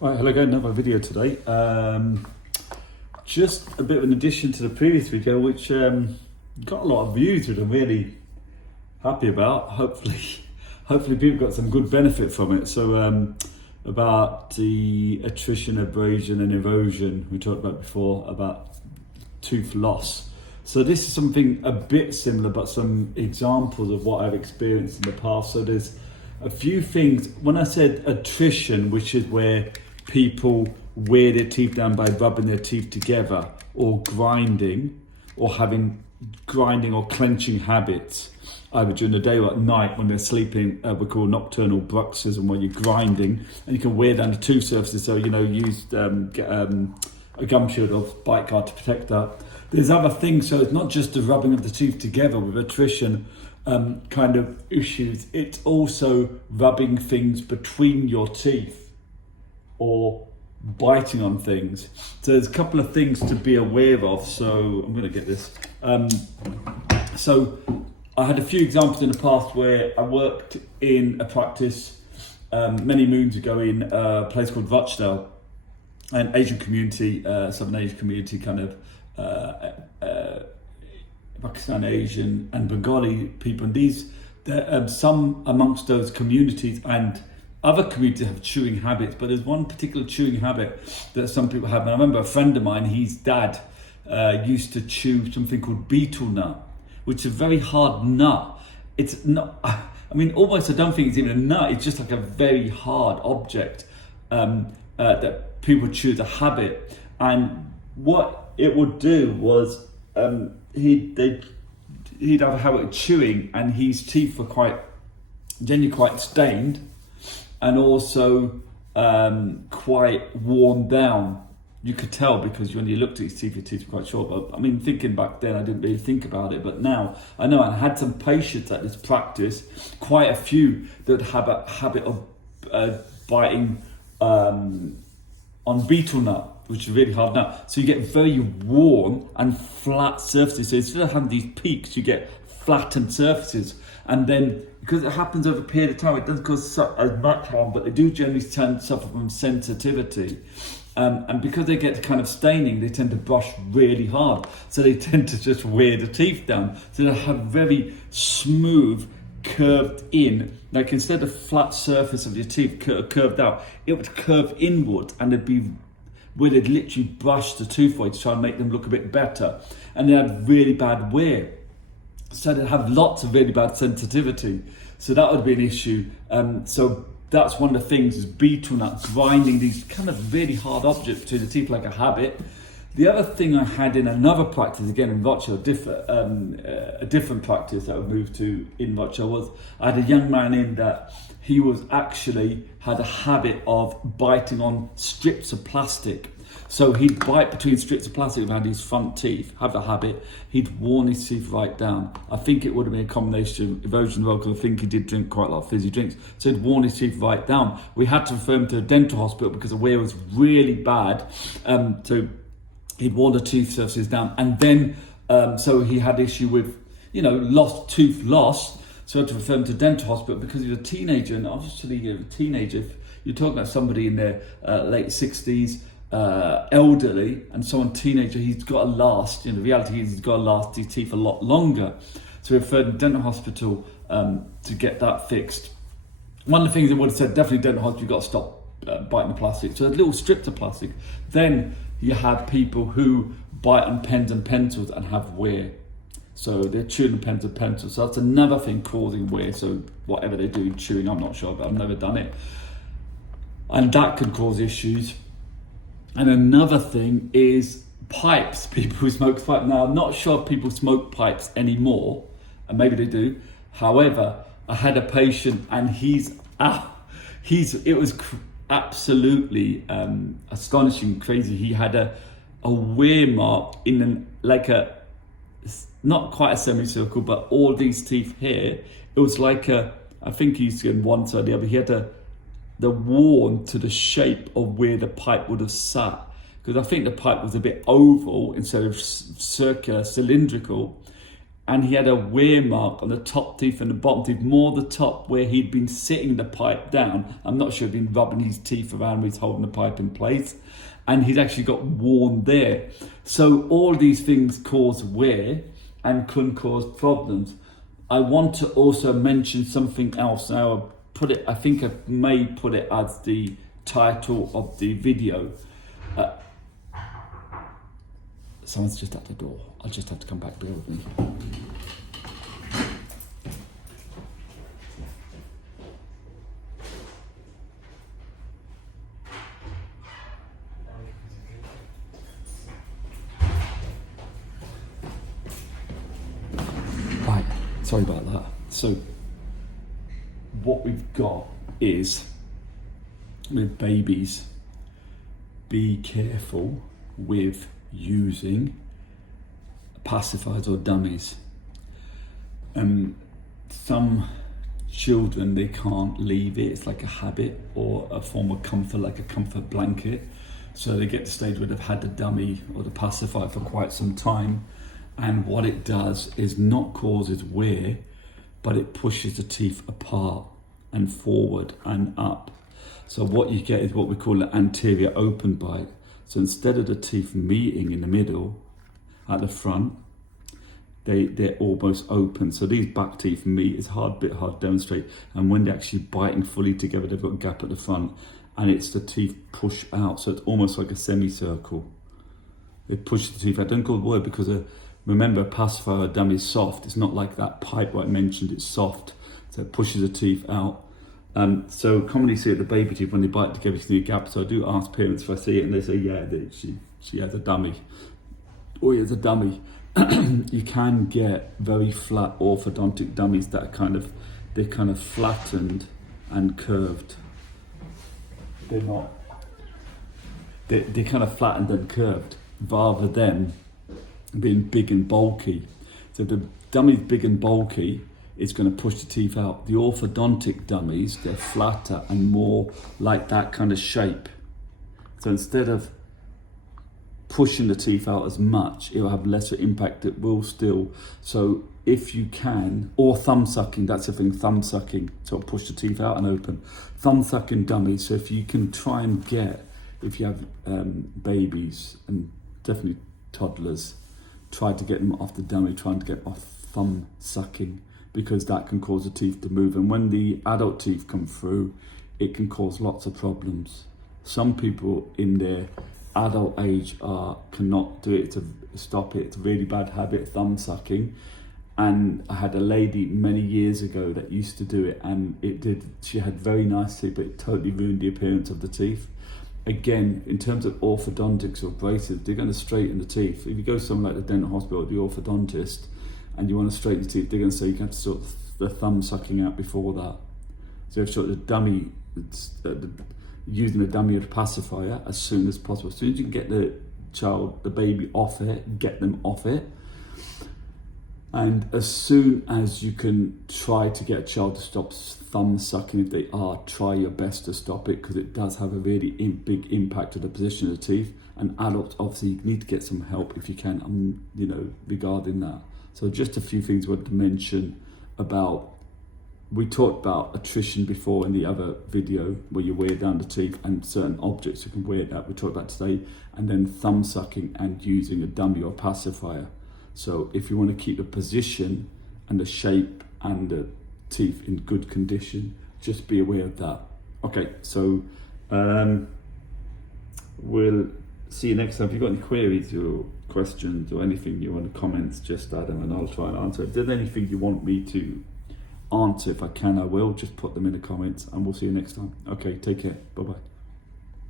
Right, hello again, another video today. Just a bit of an addition to the previous video, which got a lot of views, which I'm really happy about. Hopefully people got some good benefit from it. So about the attrition, abrasion and erosion we talked about before, about tooth loss. So this is something a bit similar, but some examples of what I've experienced in the past. So there's a few things. When I said attrition, which is where people wear their teeth down by rubbing their teeth together or grinding or having grinding or clenching habits, either during the day or at night when they're sleeping, we call nocturnal bruxism, where you're grinding and you can wear down the tooth surfaces. So, use get, a gum shield or bite guard to protect that. There's other things, so it's not just the rubbing of the tooth together with attrition kind of issues. It's also rubbing things between your teeth or biting on things. So there's a couple of things to be aware of. So I'm going to get this. So I had a few examples in the past where I worked in a practice many moons ago in a place called Rochdale, an Asian community, Southern Asian community, kind of Pakistan, Asian and Bengali people. And these, some amongst those communities and other communities have chewing habits, but there's one particular chewing habit that some people have. And I remember a friend of mine, his dad used to chew something called beetle nut, which is a very hard nut. It's not, almost I don't think it's even a nut, it's just like a very hard object that people chew, the habit. And what it would do was he'd have a habit of chewing, and his teeth were generally quite stained and also quite worn down. You could tell because when you looked at his teeth, your teeth were quite short. But thinking back then, I didn't really think about it. But now I know I had some patients at this practice, quite a few that have a habit of biting on beetle nut, which is a really hard nut. So you get very worn and flat surfaces. So instead of having these peaks, you get flattened surfaces. And then, because it happens over a period of time, it doesn't cause as much harm, but they do generally suffer from sensitivity. And because they get kind of staining, they tend to brush really hard. So they tend to just wear the teeth down. So they have very smooth, curved in, like instead of flat surface of your teeth curved out, it would curve inward, and it'd be where they'd literally brush the tooth away to try and make them look a bit better. And they had really bad wear. So they'd have lots of really bad sensitivity. So that would be an issue. So that's one of the things, is beetle nut, grinding these kind of really hard objects to the teeth like a habit. The other thing I had in another practice, again in Rochdale, a different practice that I moved to in Rochdale, was I had a young man in that he was actually had a habit of biting on strips of plastic. So he'd bite between strips of plastic around his front teeth, have a habit. He'd worn his teeth right down. I think it would have been a combination of erosion as well, because I think he did drink quite a lot of fizzy drinks. So he'd worn his teeth right down. We had to refer him to a dental hospital because the wear was really bad. So he'd worn the tooth surfaces down. And then, so he had issue with, tooth loss. So I had to refer him to a dental hospital because he was a teenager. And obviously, you're a teenager, if you're talking about somebody in their late 60s, elderly, and someone teenager, he's got to last. The reality is he's got to last his teeth a lot longer. So we referred him to dental hospital to get that fixed. One of the things I would have said, definitely dental hospital, you've got to stop biting the plastic. So little strips of plastic. Then you have people who bite on pens and pencils and have wear. So they're chewing on pens and pencils. So that's another thing causing wear. So whatever they're doing, chewing, I'm not sure, but I've never done it. And that can cause issues. And another thing is pipes, people who smoke pipes. Now, I'm not sure if people smoke pipes anymore, and maybe they do. However, I had a patient, and it was absolutely astonishing, crazy. He had a wear mark in not quite a semicircle, but all these teeth here. It was like I think he's on one side or the other. He had the worn to the shape of where the pipe would have sat, because I think the pipe was a bit oval instead of circular, cylindrical, and he had a wear mark on the top teeth and the bottom teeth, more the top where he'd been sitting the pipe down. I'm not sure he'd been rubbing his teeth around when he's holding the pipe in place, and he'd actually got worn there. So all these things cause wear and can cause problems. I want to also mention something else. Now I think I may put it as the title of the video. Someone's just at the door. I'll just have to come back, bear with me. Right, sorry about that. So, what we've got is, with babies, be careful with using pacifiers or dummies. Some children, they can't leave it. It's like a habit or a form of comfort, like a comfort blanket. So they get to the stage where they've had the dummy or the pacifier for quite some time, and what it does is not causes wear, but it pushes the teeth apart and forward and up. So what you get is what we call an anterior open bite. So instead of the teeth meeting in the middle at the front, they're almost open. So these back teeth meet. It's bit hard to demonstrate. And when they're actually biting fully together, they've got a gap at the front, and it's the teeth push out. So it's almost like a semicircle. They push the teeth out. Don't call it word because remember, a pacifier or dummy is soft. It's not like that pipe what I mentioned. It's soft, so it pushes the teeth out. So commonly see it the baby teeth when they bite together, you see a gap. So I do ask parents if I see it, and they say, yeah, she has a dummy. Or he has a dummy. You can get very flat orthodontic dummies that are they're kind of flattened and curved. They're not. They're kind of flattened and curved rather than being big and bulky. So the dummy's big and bulky, it's going to push the teeth out. The orthodontic dummies, they're flatter and more like that kind of shape. So instead of pushing the teeth out as much, it will have lesser impact. It will still. So if you can, or thumb sucking, that's the thing, thumb sucking, so push the teeth out and open. Thumb sucking dummies. So if you can try and get, if you have babies and definitely toddlers, try to get them off the dummy, trying to get off thumb sucking, because that can cause the teeth to move. And when the adult teeth come through, it can cause lots of problems. Some people in their adult age cannot do it to stop it. It's a really bad habit, thumb sucking. And I had a lady many years ago that used to do it, and she had very nice teeth, but it totally ruined the appearance of the teeth. Again, in terms of orthodontics or braces, they're going to straighten the teeth. If you go somewhere like the dental hospital or the orthodontist, and you want to straighten the teeth, they're going to say you can have to sort the thumb sucking out before that. So if sort of the dummy, using the dummy or the pacifier as soon as possible. As soon as you can get the baby off it, get them off it. And as soon as you can try to get a child to stop thumb sucking, if they are, try your best to stop it, because it does have a really big impact on the position of the teeth. And adults, obviously, you need to get some help if you can, regarding that. So just a few things I wanted to mention about, we talked about attrition before in the other video where you wear down the teeth and certain objects you can wear that, we talked about today, and then thumb sucking and using a dummy or pacifier. So if you want to keep the position and the shape and the teeth in good condition, just be aware of that. Okay, so we'll see you next time. If you've got any queries or questions or anything you want to comment, just add them and I'll try and answer. If there's anything you want me to answer, if I can, I will. Just put them in the comments, and we'll see you next time. Okay, take care. Bye-bye.